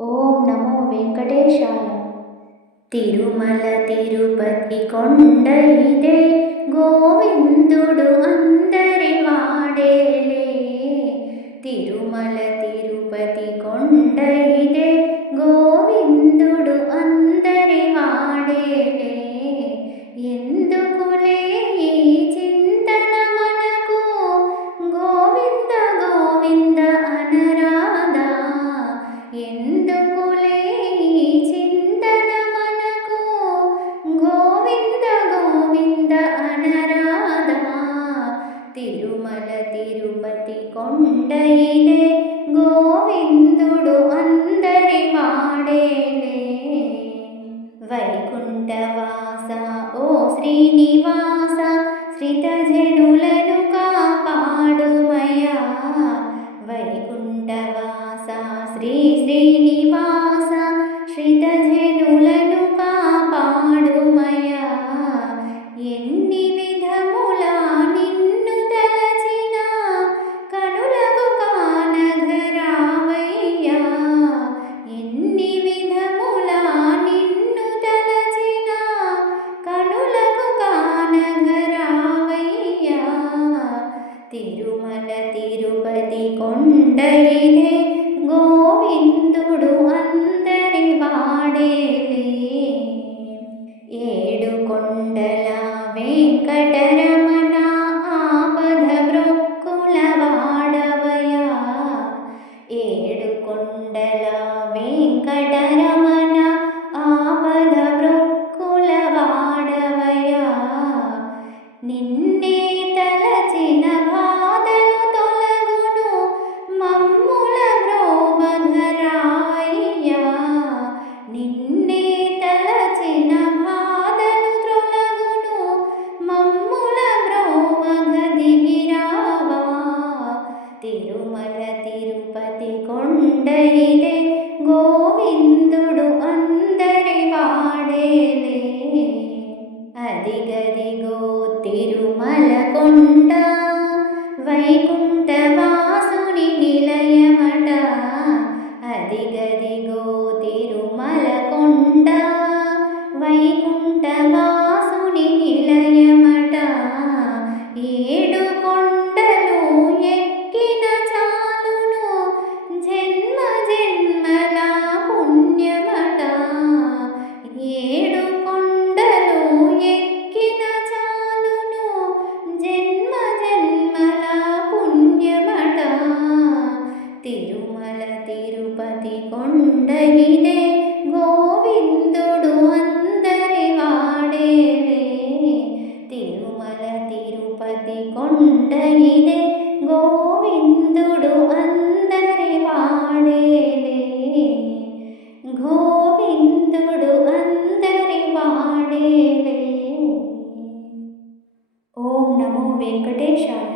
ఓం నమో వెంకటేశాయ. తిరుమల తిరుపతి కొండ ఇదే గోవిందుడు అందరి వాడేలే. తిరుమల తిరుపతి కొండ ఇదే గోవిందుడు అందరి వాడేలే. కొండయిలే గోవిందుడు అందరి వాడేలే వైకుంఠవాస ఓ శ్రీనివాస శ్రితజనులను కాపాడుమయా వైకుంఠవాస శ్రీ శ్రీనివాస തിരുമല തിരുപതി കൊണ്ടലിനെ ഗോവിന്ദുടു അന്തരി വാടേവേ ഏടു കൊണ്ടല വെങ്കടരമണ ആപദ വൃക്കുലവാടവയ ഏടു കൊണ്ടല വെങ്കടര తిరుమల కొండ వైకుంఠవా? కొండ ఇదే గోవిందుడు అందరి వాడేలే తిరుమల తిరుపతి కొండ ఇదే గోవిందుడు అందరి వాడేలే గోవిందుడు అందరి వాడేలే ఓం నమో వెంకటేశాయ